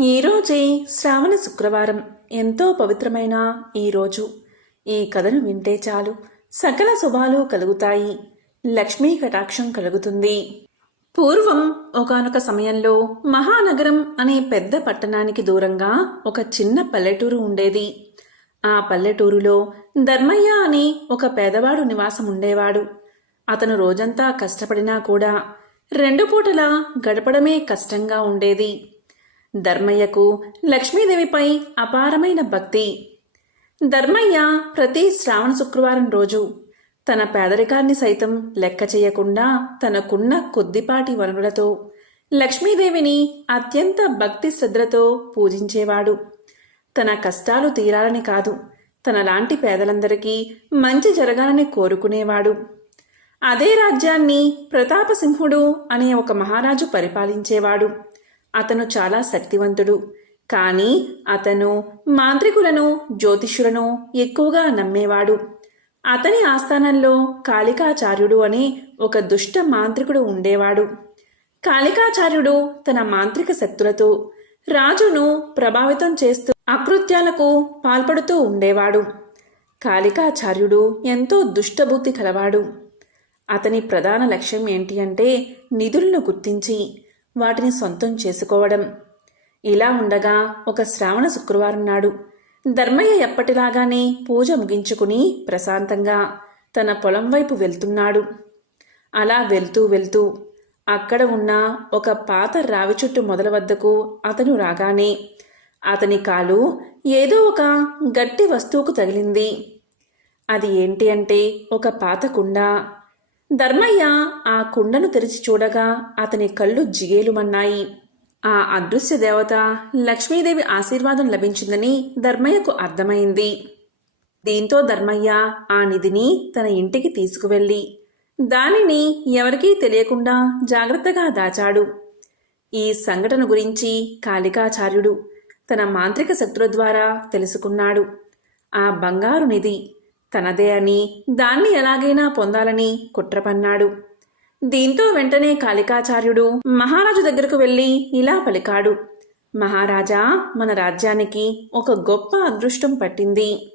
ఈరోజే శ్రావణ శుక్రవారం. ఎంతో పవిత్రమైన ఈ రోజు. ఈ కథను వింటే చాలు. సకల శుభాలు కలుగుతాయి. లక్ష్మీ కటాక్షం కలుగుతుంది. పూర్వం ఒకానొక సమయంలో మహానగరం అనే పెద్ద పట్టణానికి దూరంగా ఒక చిన్న పల్లెటూరు ఉండేది. ఆ పల్లెటూరులో ధర్మయ్య అని ఒక పేదవాడు నివాసం ఉండేవాడు. అతను రోజంతా కష్టపడినా కూడా రెండు పూటలా గడపడమే కష్టంగా ఉండేది. ధర్మయ్యకు లక్ష్మీదేవిపై అపారమైన భక్తి. ధర్మయ్య ప్రతి శ్రావణ శుక్రవారం రోజు తన పేదరికాన్ని సైతం లెక్క చేయకుండా తనకున్న కొద్దిపాటి వనరులతో లక్ష్మీదేవిని అత్యంత భక్తి శ్రద్ధలతో పూజించేవాడు. తన కష్టాలు తీరాలని కాదు తనలాంటి పేదలందరికీ మంచి జరగాలని కోరుకునేవాడు. అదే రాజ్యాన్ని ప్రతాపసింహుడు అనే ఒక మహారాజు పరిపాలించేవాడు. అతను చాలా శక్తివంతుడు. కానీ అతను మాంత్రికులను జ్యోతిష్యులను ఎక్కువగా నమ్మేవాడు. అతని ఆస్థానంలో కాళికాచార్యుడు అనే ఒక దుష్ట మాంత్రికుడు ఉండేవాడు. కాళికాచార్యుడు తన మాంత్రిక శక్తులతో రాజును ప్రభావితం చేస్తూ అకృత్యాలకు పాల్పడుతూ ఉండేవాడు. కాళికాచార్యుడు ఎంతో దుష్టబుద్ధి కలవాడు. అతని ప్రధాన లక్ష్యం ఏంటి అంటే నిధులను గుర్తించి వాటిని సొంతం చేసుకోవడం. ఇలా ఉండగా ఒక శ్రావణ శుక్రవారం నాడు ధర్మయ్య ఎప్పటిలాగానే పూజ ముగించుకుని ప్రశాంతంగా తన పొలం వైపు వెళ్తున్నాడు. అలా వెళ్తూ వెళ్తూ అక్కడ ఉన్న ఒక పాత రావి చుట్టు మొదల వద్దకు అతను రాగానే అతని కాలు ఏదో ఒక గట్టి వస్తువుకు తగిలింది. అది ఏంటి అంటే ఒక పాత కుండ. ధర్మయ్య ఆ కుండను తెరిచి చూడగా అతని కళ్ళు జిగేలుమన్నాయి. ఆ అదృశ్య దేవత లక్ష్మీదేవి ఆశీర్వాదం లభించిందని ధర్మయ్యకు అర్థమైంది. దీంతో ధర్మయ్య ఆ నిధిని తన ఇంటికి తీసుకువెళ్ళి దానిని ఎవరికీ తెలియకుండా జాగ్రత్తగా దాచాడు. ఈ సంఘటన గురించి కాళికాచార్యుడు తన మాంత్రిక శక్తుల ద్వారా తెలుసుకున్నాడు. ఆ బంగారు నిధి తనదే అని దాన్ని ఎలాగైనా పొందాలని కుట్రపన్నాడు. దీంతో వెంటనే కాళికాచార్యుడు మహారాజు దగ్గరకు వెళ్ళి ఇలా పలికాడు. మహారాజా మన రాజ్యానికి ఒక గొప్ప అదృష్టం పట్టింది.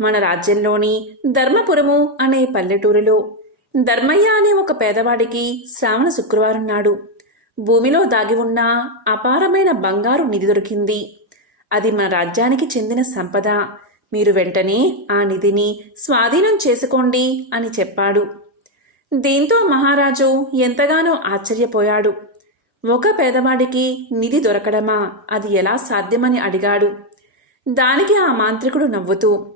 మన రాజ్యంలోని ధర్మపురము అనే పల్లెటూరులో ధర్మయ్య అనే ఒక పేదవాడికి శ్రావణ శుక్రవారం నాడు భూమిలో దాగి ఉన్న అపారమైన బంగారు నిధి దొరికింది. అది మన రాజ్యానికి చెందిన సంపద. మీరు వెంటనే ఆ నిధిని స్వాధీనం చేసుకోండి అని చెప్పాడు. దీంతో మహారాజు ఎంతగానో ఆశ్చర్యపోయాడు. ఒక పేదవాడికి నిధి దొరకడమా? అది ఎలా సాధ్యమని అడిగాడు. దానికి ఆ మాంత్రికుడు నవ్వుతూ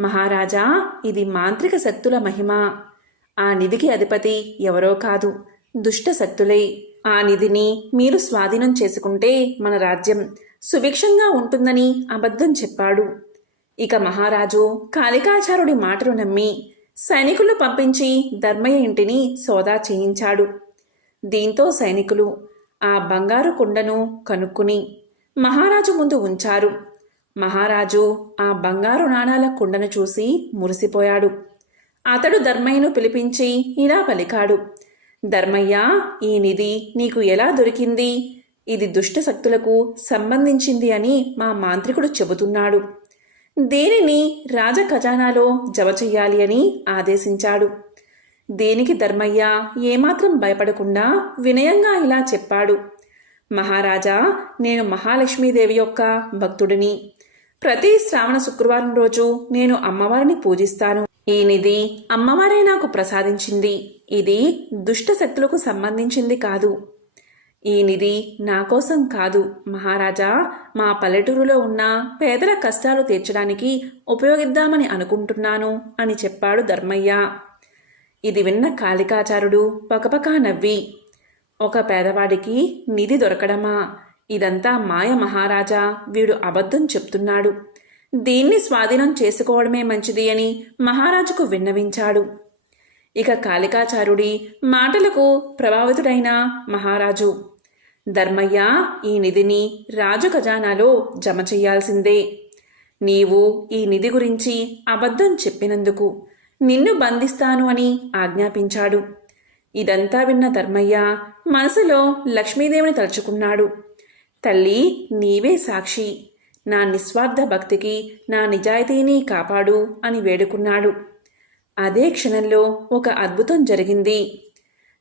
మహారాజా ఇది మాంత్రిక శక్తుల మహిమ. ఆ నిధికి అధిపతి ఎవరో కాదు దుష్ట శక్తులే. ఆ నిధిని మీరు స్వాధీనం చేసుకుంటే మన రాజ్యం సుభిక్షంగా ఉంటుందని అబద్ధం చెప్పాడు. ఇక మహారాజు కాళికాచారుడి మాటలు నమ్మి సైనికులు పంపించి ధర్మయ్య ఇంటిని సోదా చేయించాడు. దీంతో సైనికులు ఆ బంగారు కుండను కనుక్కుని మహారాజు ముందు ఉంచారు. మహారాజు ఆ బంగారు నాణాల కుండను చూసి మురిసిపోయాడు. అతడు ధర్మయ్యను పిలిపించి ఇలా పలికాడు. ధర్మయ్య ఈ నిధి నీకు ఎలా దొరికింది? ఇది దుష్ట శక్తులకు సంబంధించింది అని మా మాంత్రికుడు చెబుతున్నాడు. దీనిని రాజ ఖజానాలో జమ చెయ్యాలి అని ఆదేశించాడు. దీనికి ధర్మయ్య ఏమాత్రం భయపడకుండా వినయంగా ఇలా చెప్పాడు. మహారాజా నేను మహాలక్ష్మీదేవి యొక్క భక్తుడిని. ప్రతి శ్రావణ శుక్రవారం రోజు నేను అమ్మవారిని పూజిస్తాను. ఈ నిధి అమ్మవారే నాకు ప్రసాదించింది. ఇది దుష్ట శక్తులకు సంబంధించింది కాదు. ఈ నిధి నా కోసం కాదు మహారాజా. మా పల్లెటూరులో ఉన్న పేదల కష్టాలు తీర్చడానికి ఉపయోగిద్దామని అనుకుంటున్నాను అని చెప్పాడు ధర్మయ్య. ఇది విన్న కాళికాచారుడు పకపకా నవ్వి. ఒక పేదవాడికి నిధి దొరకడమా? ఇదంతా మాయ మహారాజా. వీడు అబద్ధం చెప్తున్నాడు. దీన్ని స్వాధీనం చేసుకోవడమే మంచిది అని మహారాజుకు విన్నవించాడు. ఇక కాళికాచారుడి మాటలకు ప్రభావితుడైన మహారాజు. ధర్మయ్య ఈ నిధిని రాజు ఖజానాలో జమ చెయ్యాల్సిందే నీవు ఈ నిధి గురించి అబద్ధం చెప్పినందుకు నిన్ను బంధిస్తాను అని ఆజ్ఞాపించాడు. ఇదంతా విన్న ధర్మయ్య మనసులో లక్ష్మీదేవిని తలుచుకున్నాడు. తల్లి నీవే సాక్షి. నా నిస్వార్థ భక్తికి నా నిజాయితీని కాపాడు అని వేడుకున్నాడు. అదే క్షణంలో ఒక అద్భుతం జరిగింది.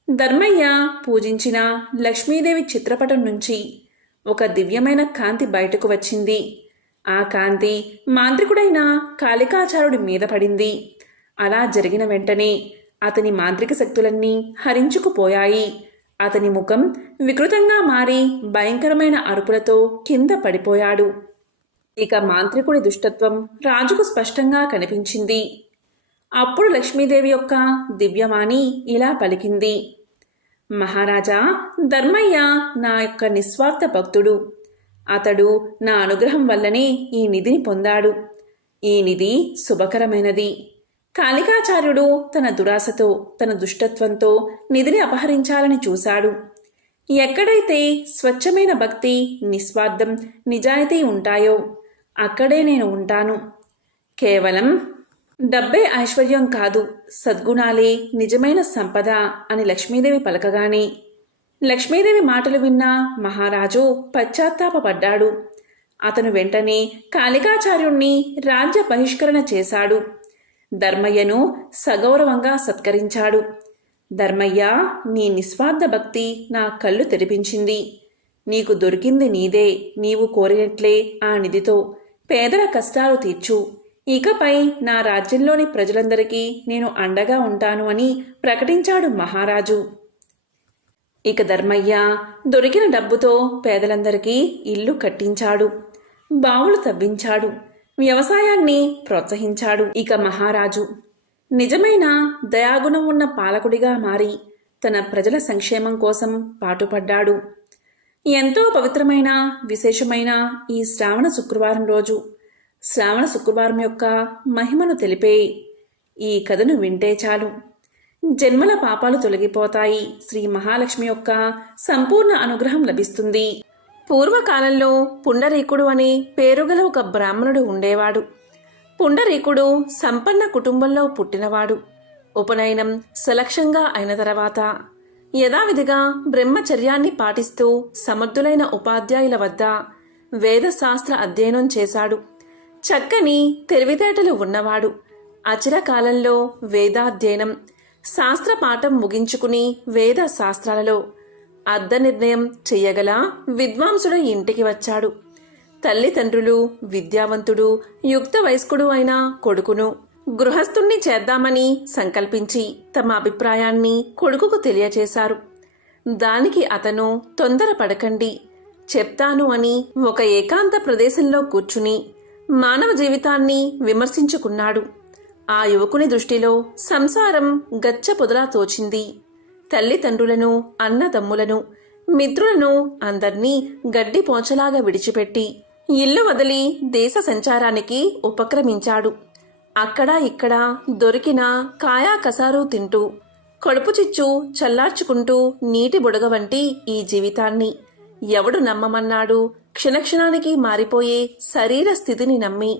ధర్మయ్య పూజించిన లక్ష్మీదేవి చిత్రపటం నుంచి ఒక దివ్యమైన కాంతి బయటకు వచ్చింది. ఆ కాంతి మాంత్రికుడైన కాళికాచారుడి మీద పడింది. అలా జరిగిన వెంటనే అతని మాంత్రిక శక్తులన్నీ హరించుకుపోయాయి. అతని ముఖం వికృతంగా మారి భయంకరమైన అరుపులతో కింద పడిపోయాడు. ఇక మాంత్రికుడి దుష్టత్వం రాజుకు స్పష్టంగా కనిపించింది. అప్పుడు లక్ష్మీదేవి యొక్క దివ్యవాణి ఇలా పలికింది. మహారాజా ధర్మయ్య నా యొక్క నిస్వార్థ భక్తుడు. అతడు నా అనుగ్రహం వల్లనే ఈ నిధిని పొందాడు. ఈ నిధి శుభకరమైనది. కాళికాచార్యుడు తన దురాశతో తన దుష్టత్వంతో నిధిని అపహరించాలని చూశాడు. ఎక్కడైతే స్వచ్ఛమైన భక్తి నిస్వార్థం నిజాయితీ ఉంటాయో అక్కడే నేను ఉంటాను. కేవలం డబ్బే ఐశ్వర్యం కాదు. సద్గుణాలే నిజమైన సంపద అని లక్ష్మీదేవి పలకగానే లక్ష్మీదేవి మాటలు విన్న మహారాజు పశ్చాత్తాపపడ్డాడు. అతను వెంటనే కాళికాచార్యుణ్ణి రాజ్య బహిష్కరణ చేశాడు. ధర్మయ్యను సగౌరవంగా సత్కరించాడు. ధర్మయ్య నీ నిస్వార్థ భక్తి నా కళ్ళు తెరిపించింది. నీకు దొరికింది నీదే నీవు కోరినట్లే ఆ నిధితో పేదల కష్టాలు తీర్చు. ఇకపై నా రాజ్యంలోని ప్రజలందరికీ నేను అండగా ఉంటాను అని ప్రకటించాడు మహారాజు. ఇక ధర్మయ్య దొరికిన డబ్బుతో పేదలందరికీ ఇల్లు కట్టించాడు. బావులు తవ్వించాడు. వ్యవసాయాన్ని ప్రోత్సహించాడు ఇక మహారాజు. నిజమైన దయాగుణం ఉన్న పాలకుడిగా మారి తన ప్రజల సంక్షేమం కోసం పాటుపడ్డాడు. ఎంతో పవిత్రమైన విశేషమైన ఈ శ్రావణ శుక్రవారం రోజు శ్రావణ శుక్రవారం యొక్క మహిమను తెలిపే ఈ కథను వింటే చాలు. జన్మల పాపాలు తొలగిపోతాయి. శ్రీ మహాలక్ష్మి యొక్క సంపూర్ణ అనుగ్రహం లభిస్తుంది. పూర్వకాలంలో పుండరీకుడు అనే పేరుగల ఒక బ్రాహ్మణుడు ఉండేవాడు. పుండరీకుడు సంపన్న కుటుంబంలో పుట్టినవాడు. ఉపనయనం సులక్షంగా అయిన తర్వాత యథావిధిగా బ్రహ్మచర్యాన్ని పాటిస్తూ సమర్థులైన ఉపాధ్యాయుల వద్ద వేదశాస్త్ర అధ్యయనం చేశాడు. చక్కని తెలివితేటలు ఉన్నవాడు. అచిర కాలంలో వేదాధ్యయనం శాస్త్ర పాఠం ముగించుకుని వేద శాస్త్రాలలో అర్ధ నిర్ణయం చెయ్యగల విద్వాంసుడు ఇంటికి వచ్చాడు. తల్లిదండ్రులు విద్యావంతుడు యుక్త వయస్కుడు అయిన కొడుకును గృహస్థుణ్ణి చేద్దామని సంకల్పించి తమ అభిప్రాయాన్ని కొడుకుకు తెలియచేశారు. దానికి అతను తొందరపడకండి చెప్తాను అని ఒక ఏకాంత ప్రదేశంలో కూర్చుని మానవ జీవితాన్ని విమర్శించుకున్నాడు. ఆ యువకుని దృష్టిలో సంసారం గచ్చ పొదలా తోచింది. తల్లిదండ్రులను అన్నదమ్ములను మిత్రులను అందర్నీ గడ్డి పోచలాగా విడిచిపెట్టి ఇల్లు వదిలి దేశ సంచారానికి ఉపక్రమించాడు. అక్కడ ఇక్కడ దొరికిన కాయా కసారు తింటూ కడుపు చిచ్చు చల్లార్చుకుంటూ నీటి బుడగ వంటి ఈ జీవితాన్ని ఎవడు నమ్మమన్నాడు? క్షణక్షణానికి మారిపోయే శరీర స్థితిని నమ్మి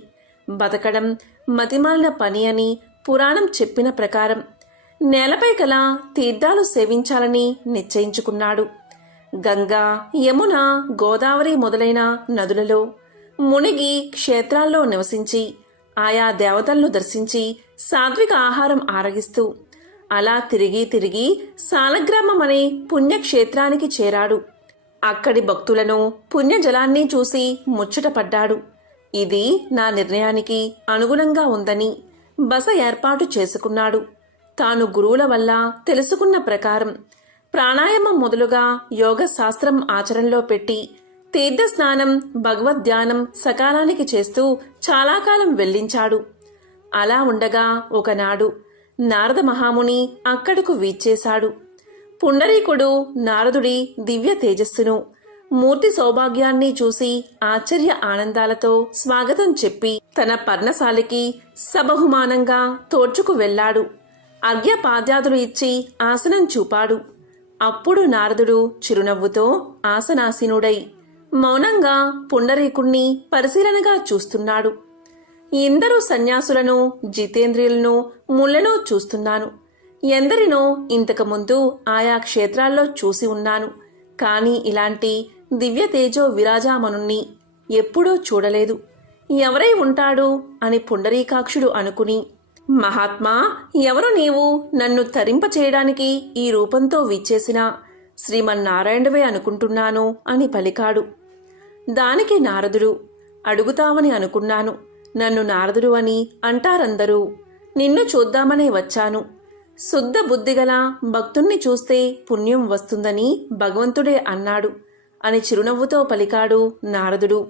బతకడం మతిమాలిన పని అని పురాణం చెప్పిన ప్రకారం నేలపై కల తీర్థాలు సేవించాలని నిశ్చయించుకున్నాడు. గంగా యమున గోదావరి మొదలైన నదులలో మునిగి క్షేత్రాల్లో నివసించి ఆయా దేవతలను దర్శించి సాత్విక ఆహారం ఆరగిస్తూ అలా తిరిగి తిరిగి సాలగ్రామం అనే పుణ్యక్షేత్రానికి చేరాడు. అక్కడి భక్తులను పుణ్యజలాన్ని చూసి ముచ్చటపడ్డాడు ఇది నా నిర్ణయానికి అనుగుణంగా ఉందని బస ఏర్పాటు చేసుకున్నాడు. తాను గురువుల వల్ల తెలుసుకున్న ప్రకారం ప్రాణాయామం మొదలుగా యోగ శాస్త్రం ఆచరణలో పెట్టి తీర్థ స్నానం భగవద్ధ్యానం సకాలానికి చేస్తూ చాలా కాలం వెళ్ళించాడు. అలా ఉండగా ఒకనాడు నారద మహాముని అక్కడకు వీచేశాడు పుండరీకుడు నారదుడి దివ్య తేజస్సును. మూర్తి సౌభాగ్యాన్ని చూసి ఆశ్చర్య ఆనందాలతో స్వాగతం చెప్పి తన పర్ణశాలికి సబహుమానంగా తోడ్చుకు వెళ్ళాడు. అర్ఘ్యపాద్యాదులు ఇచ్చి ఆసనం చూపాడు. అప్పుడు నారదుడు చిరునవ్వుతో ఆసనాసీనుడై మౌనంగా పుండరీకుణ్ణి పరిశీలనగా చూస్తున్నాడు. ఇందరూ సన్యాసులను జితేంద్రియులను ముళ్ళను చూస్తున్నాను. ఎందరినో ఇంతకుముందు ఆయా క్షేత్రాల్లో చూసి ఉన్నాను. కానీ ఇలాంటి దివ్యతేజో విరాజామనుణ్ణి ఎప్పుడూ చూడలేదు. ఎవరై ఉంటాడు అని పుండరీకాక్షుడు అనుకుని మహాత్మా ఎవరు నీవు? నన్ను తరింప చేయడానికి ఈ రూపంతో విచ్చేసిన శ్రీమన్నారాయణవే అనుకుంటున్నాను అని పలికాడు. దానికి నారదుడు? అడుగుతామని అనుకున్నాను. నన్ను నారదుడు అని అంటారందరూ. నిన్ను చూద్దామనే వచ్చాను. శుద్ధ బుద్ధిగల భక్తుణ్ణి చూస్తే పుణ్యం వస్తుందని భగవంతుడే అన్నాడు. అని చిరునవ్వుతో పలికాడు నారదుడు.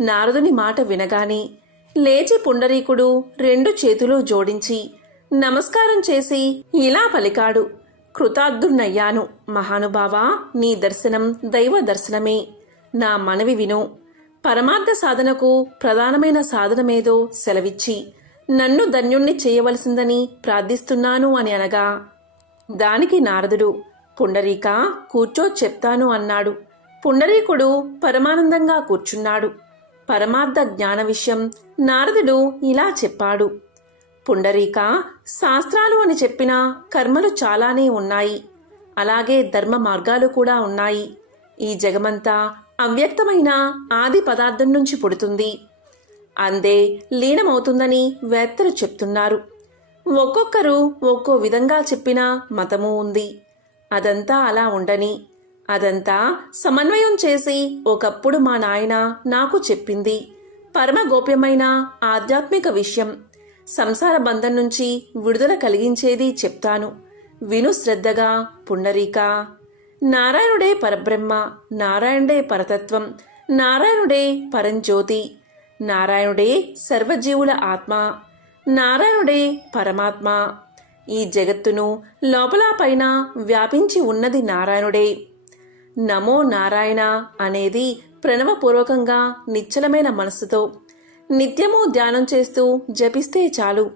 నారదుని మాట వినగానే లేచి పుండరీకుడు రెండు చేతులు జోడించి నమస్కారం చేసి ఇలా పలికాడు. కృతార్థుణ్ణయ్యాను. మహానుభావా నీ దర్శనం దైవ దర్శనమే. నా మనవి విను. పరమార్థ సాధనకు ప్రధానమైన సాధనమేదో సెలవిచ్చి నన్ను ధన్యుణ్ణి చేయవలసిందని ప్రార్థిస్తున్నాను అని అనగా దానికి నారదుడు పుండరీక కూర్చో చెప్తాను అన్నాడు. పుండరీకుడు పరమానందంగా కూర్చున్నాడు. పరమార్థ జ్ఞాన విషయం నారదుడు ఇలా చెప్పాడు. పుండరీక శాస్త్రాలు అని చెప్పిన కర్మలు చాలానే ఉన్నాయి. అలాగే ధర్మ మార్గాలు కూడా ఉన్నాయి. ఈ జగమంతా అవ్యక్తమైన ఆది పదార్థం నుంచి పుడుతుంది. అందే లీనమవుతుందని వేత్తలు చెప్తున్నారు. ఒక్కొక్కరు ఒక్కో విధంగా చెప్పిన మతము ఉంది. అదంతా అలా ఉండని. అదంతా సమన్వయం చేసి ఒకప్పుడు మా నాయన నాకు చెప్పింది. పరమ గోప్యమైన ఆధ్యాత్మిక విషయం. సంసార బంధం నుంచి విడుదల కలిగించేది చెప్తాను. విను శ్రద్ధగా పుండరీక. నారాయణుడే పరబ్రహ్మ నారాయణుడే పరతత్వం నారాయణుడే పరంజ్యోతి. నారాయణుడే సర్వజీవుల ఆత్మ. నారాయణుడే పరమాత్మ. ఈ జగత్తును లోపల పైన వ్యాపించి ఉన్నది నారాయణుడే. నమో నారాయణ అనేది ప్రణవపూర్వకంగా నిశ్చలమైన మనస్సుతో నిత్యము ధ్యానం చేస్తూ జపిస్తే చాలు.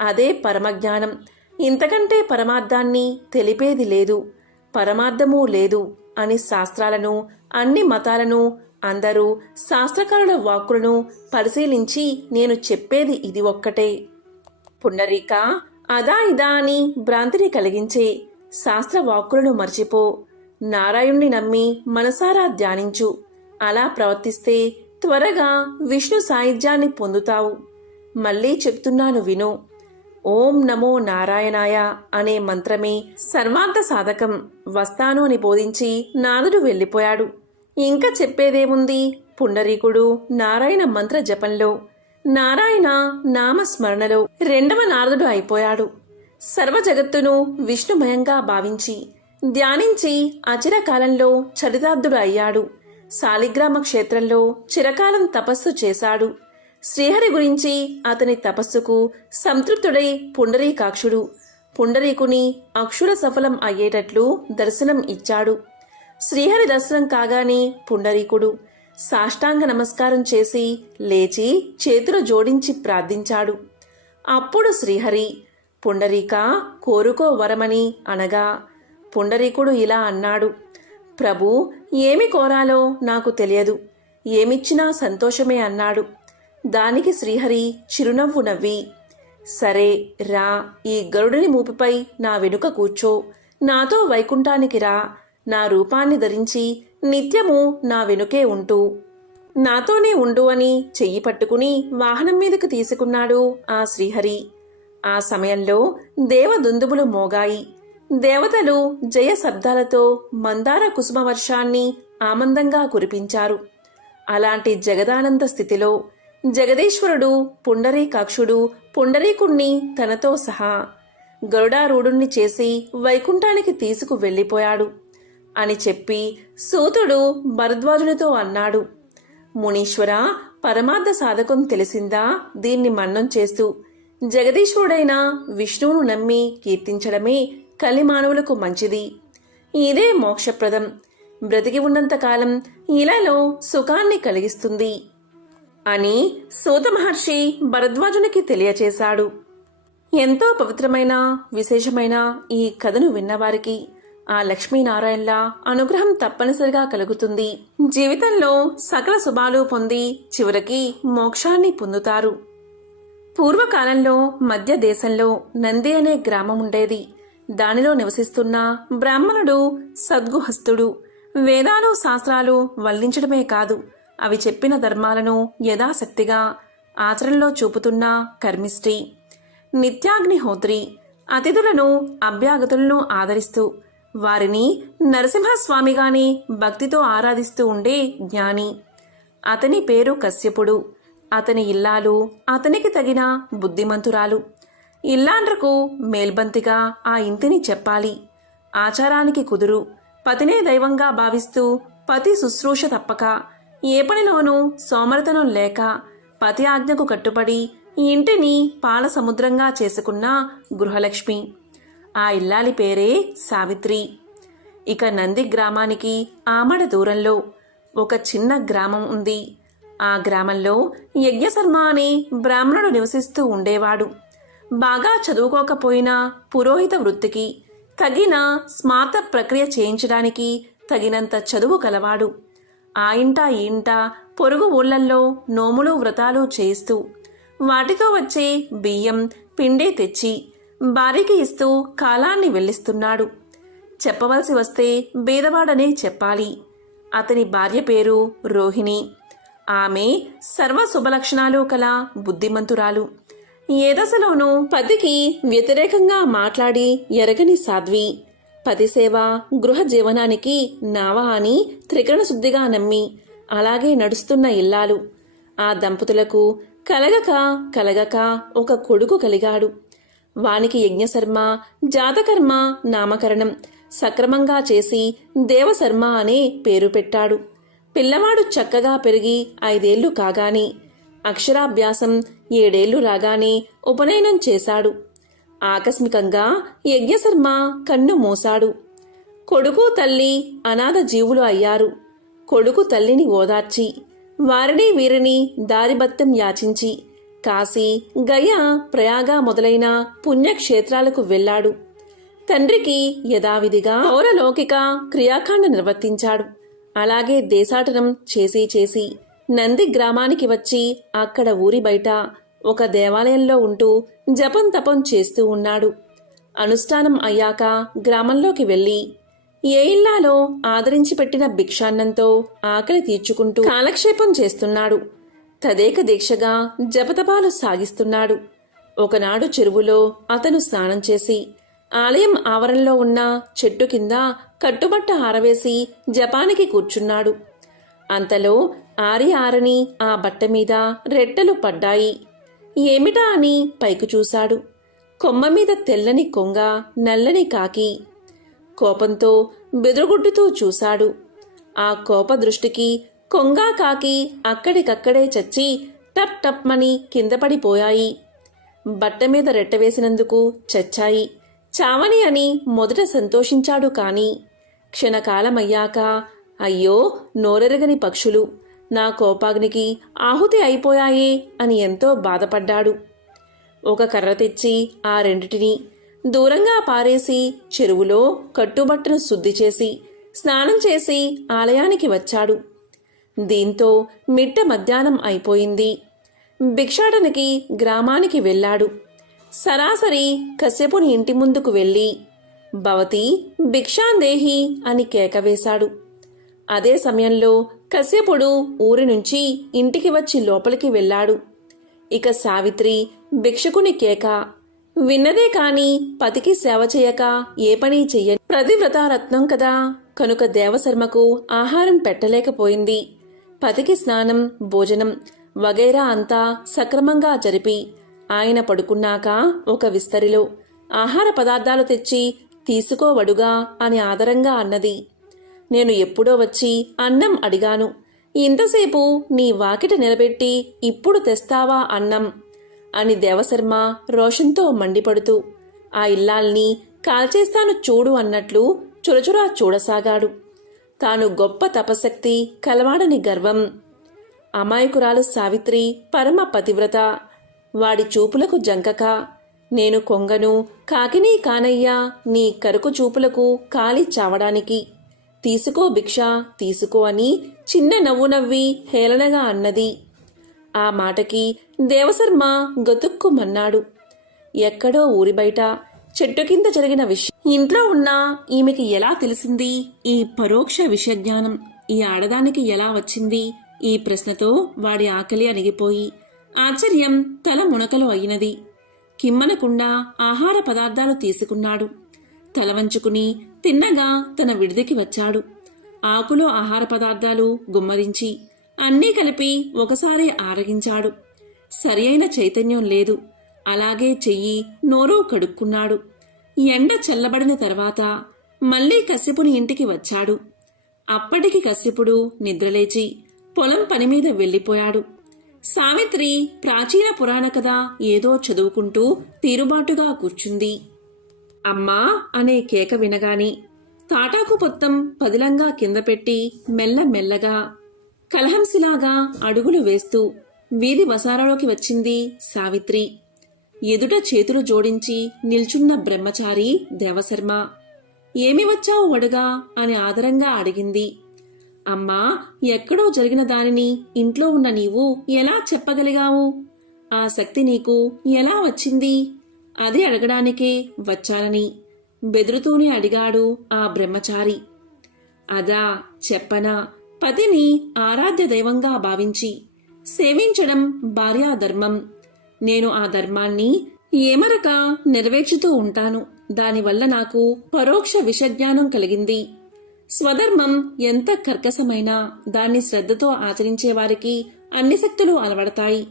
అదే పరమజ్ఞానం. ఇంతకంటే పరమార్థాన్ని తెలిపేది లేదు. పరమార్థము లేదు అని శాస్త్రాలను అన్ని మతాలను అందరూ శాస్త్రకారుల వాక్కులను పరిశీలించి నేను చెప్పేది ఇది ఒక్కటే. పుండరీక అదా ఇదా అని భ్రాంతిని కలిగించే శాస్త్ర వాక్కులను మర్చిపో. నారాయణ్ణి నమ్మి మనసారా ధ్యానించు. అలా ప్రవర్తిస్తే త్వరగా విష్ణు సాయుధ్యాన్ని పొందుతావు. మళ్ళీ చెప్తున్నాను విను. ఓం నమో నారాయణాయ అనే మంత్రమే సర్వార్థ సాధకం. వస్తాను అని బోధించి నాదుడు వెళ్ళిపోయాడు. ఇంకా చెప్పేదేముంది? పుండరీకుడు నారాయణ మంత్ర జపంలో. నారాయణ నామస్మరణలో రెండవ నారదుడు అయిపోయాడు. సర్వ జగత్తును విష్ణుమయంగా భావించి ధ్యానించి అచిరకాలంలో చరితార్థుడు అయ్యాడు. శాలిగ్రామ క్షేత్రంలో చిరకాలం తపస్సు చేశాడు. శ్రీహరి గురించి అతని తపస్సుకు సంతృప్తుడై పుండరీకాక్షుడు. పుండరీకుని అక్షుర సఫలం అయ్యేటట్లు దర్శనం ఇచ్చాడు. శ్రీహరి దర్శనం కాగానే పుండరీకుడు సాష్టాంగ నమస్కారం చేసి లేచి చేతులు జోడించి ప్రార్థించాడు. అప్పుడు శ్రీహరి పుండరీక కోరుకో వరమని అనగా పుండరీకుడు ఇలా అన్నాడు ప్రభు ఏమి కోరాలో నాకు తెలియదు. ఏమిచ్చినా సంతోషమే అన్నాడు. దానికి శ్రీహరి చిరునవ్వు నవ్వి సరే రా ఈ గరుడిని మూపిపై నా వెనుక కూర్చో. నాతో వైకుంఠానికి రా. నా రూపాన్ని ధరించి నిత్యము నా వెనుకే ఉంటూ. నాతోనే ఉండు అని చెయ్యి పట్టుకుని వాహనం మీదకు తీసుకున్నాడు ఆ శ్రీహరి. ఆ సమయంలో దేవదుందుబులు మోగాయి. దేవతలు జయ శబ్దాలతో మందార కుసుమ వర్షాన్ని ఆనందంగా కురిపించారు. అలాంటి జగదానంద స్థితిలో జగదీశ్వరుడు పుండరీకాక్షుడు పుండరీకుణ్ణి తనతో సహా గరుడారూఢుణ్ణి చేసి వైకుంఠానికి తీసుకు వెళ్ళిపోయాడు. అని చెప్పి సూతుడు భరద్వాజునితో అన్నాడు మునీశ్వర పరమార్థ సాధకం తెలిసిందా? దీన్ని మన్నం చేస్తూ జగదీశ్వరుడైన విష్ణువును నమ్మి కీర్తించడమే కలిమానవులకు మంచిది. ఇదే మోక్షప్రదం. బ్రతికి ఉన్నంతకాలం ఇలాలో సుఖాన్ని కలిగిస్తుంది అని సూత మహర్షి భరద్వాజునికి తెలియచేశాడు. ఎంతో పవిత్రమైన విశేషమైన ఈ కథను విన్నవారికి ఆ లక్ష్మీనారాయణల అనుగ్రహం తప్పనిసరిగా కలుగుతుంది. జీవితంలో సకల శుభాలు పొంది చివరికి మోక్షాన్ని పొందుతారు. పూర్వకాలంలో మధ్య దేశంలో నంది అనే గ్రామం ఉండేది. దానిలో నివసిస్తున్న బ్రాహ్మణుడు సద్గుహస్తుడు వేదాలు శాస్త్రాలు వల్లించడమే కాదు. అవి చెప్పిన ధర్మాలను యథాశక్తిగా ఆచరణలో చూపుతున్న కర్మిష్టి నిత్యాగ్నిహోత్రి అతిథులను అభ్యాగతులను ఆదరిస్తూ వారిని నరసింహస్వామిగానే భక్తితో ఆరాధిస్తూ ఉండే జ్ఞాని. అతని పేరు కశ్యపుడు. అతని ఇల్లాలు అతనికి తగిన బుద్ధిమంతురాలు. ఇల్లాండ్రకు మేల్బంతిగా ఆ ఇంటిని చెప్పాలి. ఆచారానికి కుదురు. పతినే దైవంగా భావిస్తూ పతి శుశ్రూష తప్పక. ఏ పనిలోనూ సోమరతనం లేక పతి ఆజ్ఞకు కట్టుబడి ఇంటిని పాల సముద్రంగా చేసుకున్న గృహలక్ష్మి. ఆ ఇల్లాలి పేరే సావిత్రి. ఇక నంది గ్రామానికి ఆమడ దూరంలో ఒక చిన్న గ్రామం ఉంది. ఆ గ్రామంలో యజ్ఞశర్మ అనే బ్రాహ్మణుడు నివసిస్తూ ఉండేవాడు. బాగా చదువుకోకపోయినా పురోహిత వృత్తికి తగిన స్మార్త ప్రక్రియ చేయించడానికి తగినంత చదువు కలవాడు ఆ ఇంట ఈ ఇంట పొరుగు ఊళ్ళల్లో నోములు వ్రతాలు చేస్తూ వాటితో వచ్చే బియ్యం పిండే తెచ్చి భార్యకి ఇస్తూ కాలాన్ని వెళ్ళిస్తున్నాడు. చెప్పవలసి వస్తే బీదవాడనే చెప్పాలి. అతని భార్య పేరు రోహిణి. ఆమె సర్వ శుభలక్షణాలు కల బుద్ధిమంతురాలు. ఏ దశలోనూ పతికి వ్యతిరేకంగా మాట్లాడి ఎరగని సాధ్వి. పతిసేవ గృహ జీవనానికి నావా అని త్రికరణ శుద్ధిగా నమ్మి అలాగే నడుస్తున్న ఇల్లాలు. ఆ దంపతులకు కలగక కలగక ఒక కొడుకు కలిగాడు. వానికి యజ్ఞశర్మ జాతకర్మ నామకరణం సక్రమంగా చేసి దేవశర్మ అనే పేరు పెట్టాడు. పిల్లవాడు చక్కగా పెరిగి ఐదేళ్ళు కాగానే అక్షరాభ్యాసం ఏడేళ్ళు రాగానే ఉపనయనం చేశాడు. ఆకస్మికంగా యజ్ఞశర్మ కన్ను మోసాడు కొడుకు తల్లి అనాథ జీవులు అయ్యారు. కొడుకు తల్లిని ఓదార్చి వారిని వీరిని దారిబత్తం యాచించి కాశీ గయ ప్రయాగ మొదలైన పుణ్యక్షేత్రాలకు వెళ్ళాడు. తండ్రికి యథావిధిగా పౌరలౌకిక క్రియాకాండ నిర్వర్తించాడు. అలాగే దేశాటనం చేసి చేసి నంది గ్రామానికి వచ్చి అక్కడ ఊరి బయట ఒక దేవాలయంలో ఉంటూ జపం తపం చేస్తూ ఉన్నాడు. అనుష్ఠానం అయ్యాక గ్రామంలోకి వెళ్ళి ఏ ఇల్లాలో ఆదరించి పెట్టిన భిక్షాన్నంతో ఆకలి తీర్చుకుంటూ కాలక్షేపం చేస్తున్నాడు. తదేక దీక్షగా జపతపాలు సాగిస్తున్నాడు. ఒకనాడు చెరువులో అతను స్నానం చేసి ఆలయం ఆవరణలో ఉన్న చెట్టు కింద కట్టుబట్ట ఆరవేసి జపానికి కూర్చున్నాడు. అంతలో ఆరి ఆరని ఆ బట్ట మీద రెట్టెలు పడ్డాయి. ఏమిటా అని పైకి చూశాడు. కొమ్మ మీద తెల్లని కొంగ నల్లని కాకి. కోపంతో బెదురుగుడ్డుతూ చూశాడు. ఆ కోప దృష్టికి కొంగా కాకి అక్కడికక్కడే చచ్చి టప్ టప్మని కింద పడిపోయాయి. బట్ట మీద రెట్టవేసినందుకు చచ్చాయి. చావని అని మొదట సంతోషించాడు కాని క్షణకాలమయ్యాక అయ్యో నోరెరగని పక్షులు నా కోపాగ్నికి ఆహుతి అయిపోయాయే అని ఎంతో బాధపడ్డాడు. ఒక కర్ర తెచ్చి ఆ రెండిటిని దూరంగా పారేసి చెరువులో కట్టుబట్టను శుద్ధి చేసి స్నానం చేసి ఆలయానికి వచ్చాడు. దీంతో మిట్ట మధ్యాహ్నం అయిపోయింది. భిక్షాటనకి గ్రామానికి వెళ్ళాడు. సరాసరి కశ్యపుని ఇంటి ముందుకు వెళ్ళి భవతి భిక్షాందేహి అని కేక వేశాడు. అదే సమయంలో కశ్యపుడు ఊరి నుంచి ఇంటికి వచ్చి లోపలికి వెళ్ళాడు. ఇక సావిత్రి భిక్షకుని కేక విన్నదే కాని పతికి సేవ చేయక ఏ పని చెయ్య ప్రతివ్రతారత్నం కదా. కనుక దేవశర్మకు ఆహారం పెట్టలేకపోయింది. పతికి స్నానం భోజనం వగైరా అంతా సక్రమంగా జరిపి ఆయన పడుకున్నాక ఒక విస్తరిలో ఆహార పదార్థాలు తెచ్చి తీసుకోవడుగా అని ఆదరంగా అన్నది. నేను ఎప్పుడో వచ్చి అన్నం అడిగాను. ఇంతసేపు నీ వాకిట నిలబెట్టి ఇప్పుడు తెస్తావా అన్నం? అని దేవశర్మ రోషంతో మండిపడుతూ ఆ ఇల్లాల్ని కాల్చేస్తాను చూడు అన్నట్లు చురచురా చూడసాగాడు. తాను గొప్ప తపశక్తి కలవాడని గర్వం. అమాయకురాలు సావిత్రి పరమ పతివ్రత. వాడి చూపులకు జంకక. నేను కొంగను కాకినీ కానయ్యా నీ కరుకు చూపులకు కాలి చావడానికి. తీసుకో భిక్ష తీసుకో అని చిన్న నవ్వు నవ్వి హేళనగా అన్నది. ఆ మాటకి దేవశర్మ గతుక్కుమన్నాడు. ఎక్కడో ఊరి బయట చెట్టు కింద జరిగిన విషయం ఇంట్లో ఉన్న ఈమెకి ఎలా తెలిసింది? ఈ పరోక్ష విషయజ్ఞానం ఈ ఆడదానికి ఎలా వచ్చింది? ఈ ప్రశ్నతో వాడి ఆకలి అణిగిపోయి ఆశ్చర్యం తల మునకలు అయినది. కిమ్మనకుండా ఆహార పదార్థాలు తీసుకున్నాడు. తల వంచుకుని తిన్నగా తన విడిదికి వచ్చాడు. ఆకులో ఆహార పదార్థాలు గుమ్మరించి అన్నీ కలిపి ఒకసారి ఆరగించాడు. సరి అయిన చైతన్యం లేదు. అలాగే చెయ్యి నోరు కడుక్కున్నాడు. ఎండ చల్లబడిన తర్వాత మళ్ళీ కశ్యపుని ఇంటికి వచ్చాడు. అప్పటికి కశ్యపుడు నిద్రలేచి పొలం పని మీద వెళ్ళిపోయాడు. సావిత్రి ప్రాచీన పురాణ కథ ఏదో చదువుకుంటూ తీరుబాటుగా కూర్చుంది. అమ్మా అనే కేక వినగాని తాటాకు పొత్తం పదిలంగా కింద పెట్టి మెల్లమెల్లగా కలహంసిలాగా అడుగులు వేస్తూ వీధి వసారాలోకి వచ్చింది సావిత్రి. ఎదుట చేతులు జోడించి నిల్చున్న బ్రహ్మచారి దేవశర్మ ఏమి వచ్చావు వడగా? అని ఆదరంగా అడిగింది. అమ్మా ఎక్కడో జరిగిన దానిని ఇంట్లో ఉన్న నీవు ఎలా చెప్పగలిగావు? ఆ శక్తి నీకు ఎలా వచ్చింది? అది అడగడానికే వచ్చానని బెదురుతూనే అడిగాడు ఆ బ్రహ్మచారి. అదా చెప్పనా? పతిని ఆరాధ్య దైవంగా భావించి సేవించడం భార్యా ధర్మం నేను ఆ ధర్మాన్ని ఏమరక నెరవేర్చుతూ ఉంటాను. దానివల్ల నాకు పరోక్ష విషజ్ఞానం కలిగింది. స్వధర్మం ఎంత కర్కశమైనా దాన్ని శ్రద్ధతో ఆచరించే వారికి అన్ని శక్తులు అలవడతాయి.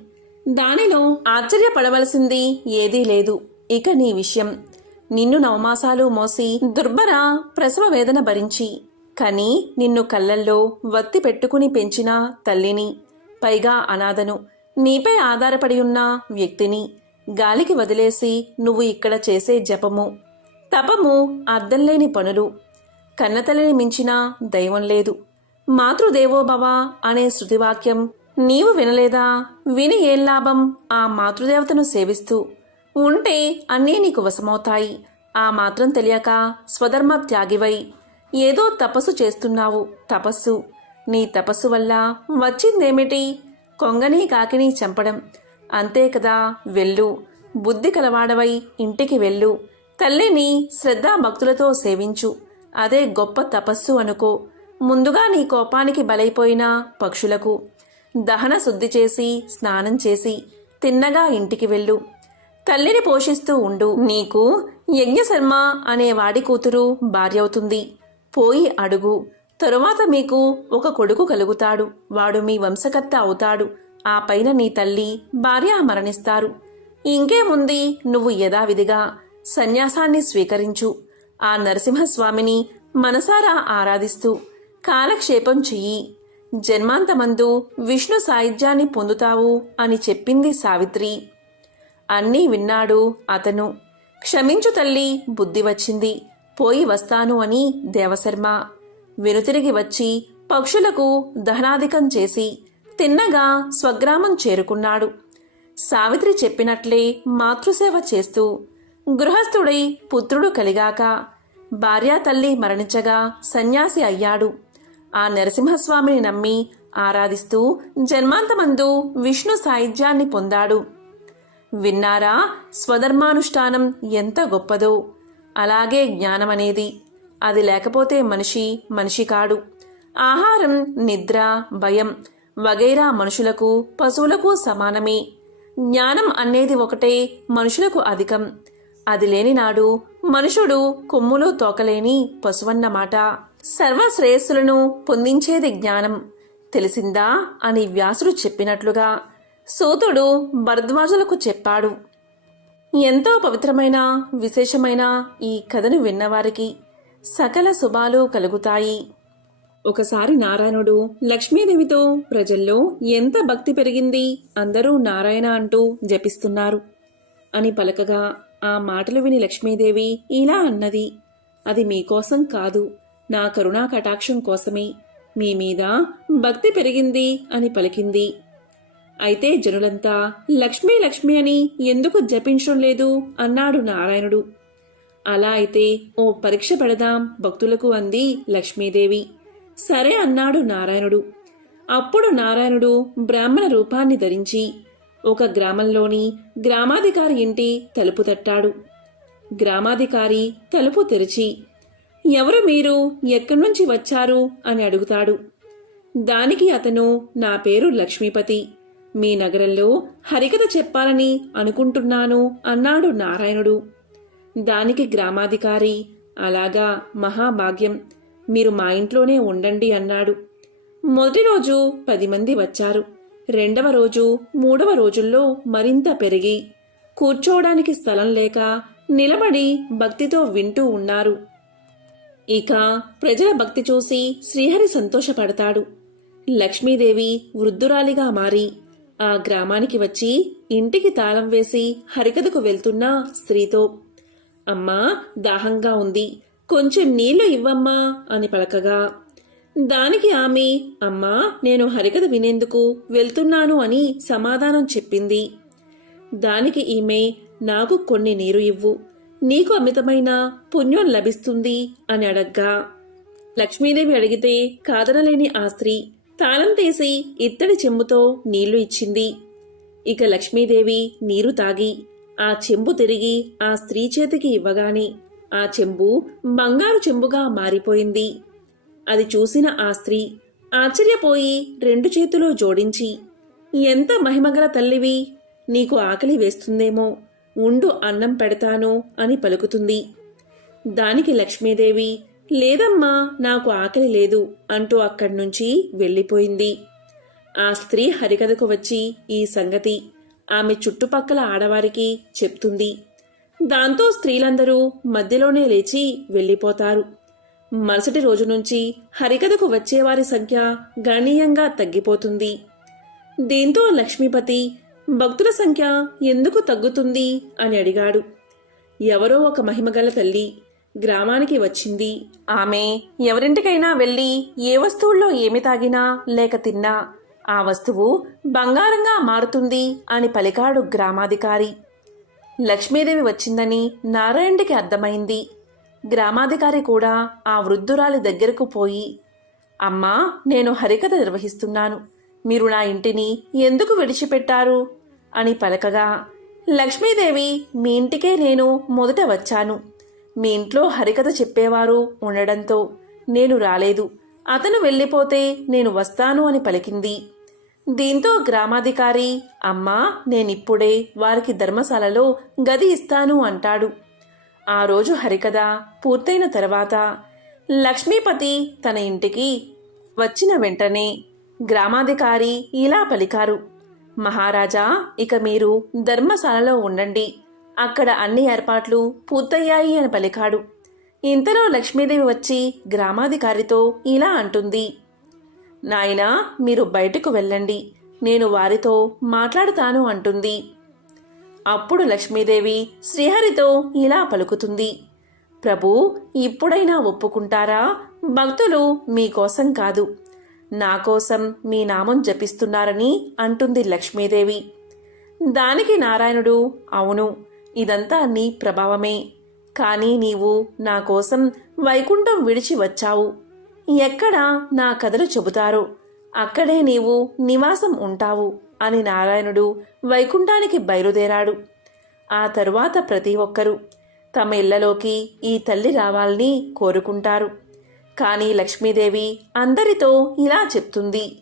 దానిలో ఆశ్చర్యపడవలసింది ఏదీ లేదు. ఇక నీ విషయం. నిన్ను నవమాసాలు మోసి దుర్భర ప్రసవ వేదన భరించి కని నిన్ను కళ్ళల్లో వత్తి పెట్టుకుని పెంచిన తల్లిని పైగా అనాథను నీపై ఆధారపడి ఉన్న వ్యక్తిని గాలికి వదిలేసి నువ్వు ఇక్కడ చేసే జపము. తపము అద్దంలేని పనులు. కన్నతల్లిని మించిన దైవం లేదు. మాతృదేవోభవ అనే శృతివాక్యం నీవు వినలేదా? విని ఏం లాభం? ఆ మాతృదేవతను సేవిస్తూ ఉంటే అన్నీ నీకు వశమవుతాయి. ఆ మాత్రం తెలియక స్వధర్మ త్యాగివై ఏదో తపస్సు చేస్తున్నావు. తపస్సు. నీ తపస్సు వల్ల వచ్చిందేమిటి? కొంగని కాకిని చంపడం. అంతే కదా వెళ్ళు. బుద్ధి కలవాడవై ఇంటికి వెళ్ళు. తల్లిని శ్రద్ధా భక్తులతో సేవించు. అదే గొప్ప తపస్సు అనుకో. ముందుగా నీ కోపానికి బలైపోయిన పక్షులకు దహన శుద్ధి చేసి స్నానం చేసి తిన్నగా ఇంటికి వెళ్ళు. తల్లిని పోషిస్తూ ఉండు. నీకు యజ్ఞశర్మ అనే వాడి కూతురు భార్య అవుతుంది పోయి అడుగు. తరువాత మీకు ఒక కొడుకు కలుగుతాడు. వాడు మీ వంశకర్త అవుతాడు. ఆ పైన నీ తల్లి భార్య మరణిస్తారు. ఇంకేముంది? నువ్వు యథావిధిగా సన్యాసాన్ని స్వీకరించు. ఆ నరసింహస్వామిని మనసారా ఆరాధిస్తూ కాలక్షేపం చెయ్యి. జన్మాంతమందు విష్ణు సాయుధ్యాన్ని పొందుతావు అని చెప్పింది సావిత్రి. అన్నీ విన్నాడు అతను. క్షమించు తల్లి బుద్ధి వచ్చింది. పోయి వస్తాను అని దేవశర్మ వెనుతిరిగి వచ్చి పక్షులకు దహనాధికం చేసి తిన్నగా స్వగ్రామం చేరుకున్నాడు. సావిత్రి చెప్పినట్లే మాతృసేవ చేస్తూ గృహస్థుడై పుత్రుడు కలిగాక భార్యాతల్లి మరణించగా సన్యాసి అయ్యాడు. ఆ నరసింహస్వామిని నమ్మి ఆరాధిస్తూ జన్మాంతమందు విష్ణు సాయుధ్యాన్ని పొందాడు. విన్నారా స్వధర్మానుష్ఠానం ఎంత గొప్పదో. అలాగే జ్ఞానం అనేది అది లేకపోతే మనిషి మనిషి కాడు. ఆహారం నిద్ర భయం వగైరా మనుషులకు పశువులకు సమానమే. జ్ఞానం అనేది ఒకటే మనుషులకు అధికం. అది లేని నాడు మనుషుడు కొమ్ములు తోకలేని పశువన్నమాట. సర్వశ్రేయస్సులను పొందించేది జ్ఞానం. తెలిసిందా అని వ్యాసుడు చెప్పినట్లుగా సూతుడు భరద్వాజులకు చెప్పాడు. ఎంతో పవిత్రమైన విశేషమైన ఈ కథను విన్నవారికి సకల శుభాలు కలుగుతాయి. ఒకసారి నారాయణుడు లక్ష్మీదేవితో ప్రజల్లో ఎంత భక్తి పెరిగింది అందరూ నారాయణ అంటూ జపిస్తున్నారు. అని పలకగా ఆ మాటలు విని లక్ష్మీదేవి ఇలా అన్నది అది మీకోసం కాదు నా కరుణా కటాక్షం కోసమే మీ మీద భక్తి పెరిగింది అని పలికింది. అయితే జనులంతా లక్ష్మీ లక్ష్మి అని ఎందుకు జపించడం లేదు అన్నాడు నారాయణుడు. అలా అయితే ఓ పరీక్ష పెడదాం భక్తులకు అంది లక్ష్మీదేవి. సరే అన్నాడు నారాయణుడు. అప్పుడు నారాయణుడు బ్రాహ్మణ రూపాన్ని ధరించి ఒక గ్రామంలోని గ్రామాధికారి ఇంటి తలుపు తట్టాడు. గ్రామాధికారి తలుపు తెరిచి ఎవరు మీరు? ఎక్కడి నుంచి వచ్చారు? అని అడుగుతాడు. దానికి అతను నా పేరు లక్ష్మీపతి. మీ నగరంలో హరికథ చెప్పాలని అనుకుంటున్నాను అన్నాడు నారాయణుడు. దానికి గ్రామాధికారి అలాగా మహాభాగ్యం. మీరు మా ఇంట్లోనే ఉండండి అన్నాడు. మొదటి రోజు పది మంది వచ్చారు. రెండవ రోజు మూడవ రోజుల్లో మరింత పెరిగి కూర్చోవడానికి స్థలం లేక నిలబడి భక్తితో వింటూ ఉన్నారు. ఇక ప్రజల భక్తి చూసి శ్రీహరి సంతోషపడతాడు. లక్ష్మీదేవి వృద్ధురాలిగా మారి ఆ గ్రామానికి వచ్చి ఇంటికి తాళం వేసి హరికథకు వెళ్తున్న స్త్రీతో అమ్మా దాహంగా ఉంది. కొంచెం నీళ్ళు ఇవ్వమ్మా అని పలకగా. దానికి ఆమె అమ్మా నేను హరికథ వినేందుకు వెళ్తున్నాను అని సమాధానం చెప్పింది. దానికి ఈమె నాకు కొన్ని నీరు ఇవ్వు. నీకు అమితమైన పుణ్యం లభిస్తుంది అని అడగ్గా. లక్ష్మీదేవి అడిగితే కాదనలేని ఆ స్త్రీ తాళం తీసి ఇత్తడి చెంబుతో నీళ్ళు ఇచ్చింది. ఇక లక్ష్మీదేవి నీరు తాగి ఆ చెంబు తిరిగి ఆ స్త్రీ చేతికి ఇవ్వగానే ఆ చెంబు బంగారు చెంబుగా మారిపోయింది. అది చూసిన ఆ స్త్రీ ఆశ్చర్యపోయి రెండు చేతులు జోడించి ఎంత మహిమగల తల్లివి! నీకు ఆకలి వేస్తుందేమో. ఉండు అన్నం పెడతాను అని పలుకుతుంది. దానికి లక్ష్మీదేవి లేదమ్మా నాకు ఆకలి లేదు అంటూ అక్కడి నుంచి వెళ్ళిపోయింది. ఆ స్త్రీ హరికథకు వచ్చి ఈ సంగతి ఆమె చుట్టుపక్కల ఆడవారికి చెప్తుంది. దాంతో స్త్రీలందరూ మధ్యలోనే లేచి వెళ్ళిపోతారు. మరుసటి రోజు నుంచి హరికథకు వచ్చేవారి సంఖ్య గణనీయంగా తగ్గిపోతుంది. దీంతో లక్ష్మీపతి భక్తుల సంఖ్య ఎందుకు తగ్గుతుంది అని అడిగాడు. ఎవరో ఒక మహిమగల తల్లి గ్రామానికి వచ్చింది. ఆమె ఎవరింటికైనా వెళ్ళి ఏ వస్తువుల్లో ఏమి తాగినా లేక తిన్నా ఆ వస్తువు బంగారంగా మారుతుంది అని పలికాడు గ్రామాధికారి. లక్ష్మీదేవి వచ్చిందని నారాయణుడికి అర్థమైంది. గ్రామాధికారి కూడా ఆ వృద్ధురాలి దగ్గరకు పోయి అమ్మా నేను హరికథ నిర్వహిస్తున్నాను. మీరు నా ఇంటిని ఎందుకు విడిచిపెట్టారు? అని పలకగా లక్ష్మీదేవి మీ ఇంటికే నేను మొదట వచ్చాను. మీ ఇంట్లో హరికథ చెప్పేవారు ఉండడంతో నేను రాలేదు. అతను వెళ్ళిపోతే నేను వస్తాను అని పలికింది. దీంతో గ్రామాధికారి అమ్మా నేనిప్పుడే వారికి ధర్మశాలలో గది ఇస్తాను అంటాడు. ఆ రోజు హరికథ పూర్తయిన తర్వాత లక్ష్మీపతి తన ఇంటికి వచ్చిన వెంటనే గ్రామాధికారి ఇలా పలికారు. మహారాజా ఇక మీరు ధర్మశాలలో ఉండండి. అక్కడ అన్ని ఏర్పాట్లు పూర్తయ్యాయి అని పలికాడు. ఇంతలో లక్ష్మీదేవి వచ్చి గ్రామాధికారితో ఇలా అంటుంది. నాయనా మీరు బయటకు వెళ్ళండి. నేను వారితో మాట్లాడుతాను అంటుంది. అప్పుడు లక్ష్మీదేవి శ్రీహరితో ఇలా పలుకుతుంది. ప్రభు ఇప్పుడైనా ఒప్పుకుంటారా? భక్తులు మీకోసం కాదు. నా కోసం మీ నామం జపిస్తున్నారని అంటుంది లక్ష్మీదేవి. దానికి నారాయణుడు అవును ఇదంతా నీ ప్రభావమే. కానీ నీవు నా కోసం వైకుంఠం విడిచి వచ్చావు. ఎక్కడ నా కథలు చెబుతారో? అక్కడే నీవు నివాసం ఉంటావు అని నారాయణుడు వైకుంఠానికి బయలుదేరాడు. ఆ తరువాత ప్రతి ఒక్కరూ తమ ఇళ్ళలోకి ఈ తల్లి రావాలని కోరుకుంటారు. కానీ లక్ష్మీదేవి అందరితో ఇలా చెప్తుంది.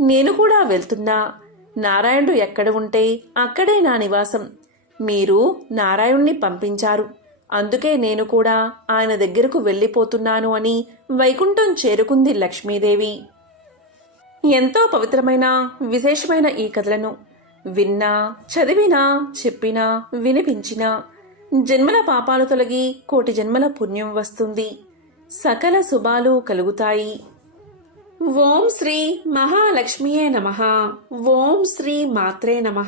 నేను కూడా వెళ్తున్నా. నారాయణుడు ఎక్కడ ఉంటే అక్కడే నా నివాసం. మీరు నారాయణ్ణి పంపించారు. అందుకే నేను కూడా ఆయన దగ్గరకు వెళ్ళిపోతున్నాను అని వైకుంఠం చేరుకుంది లక్ష్మీదేవి. ఎంతో పవిత్రమైన విశేషమైన ఈ కథలను విన్నా చదివినా చెప్పినా వినిపించినా జన్మల పాపాలు తొలగి కోటి జన్మల పుణ్యం వస్తుంది. సకల శుభాలు కలుగుతాయి. ఓం శ్రీ మహాలక్ష్మియే నమ. ఓం శ్రీ మాత్రే నమ.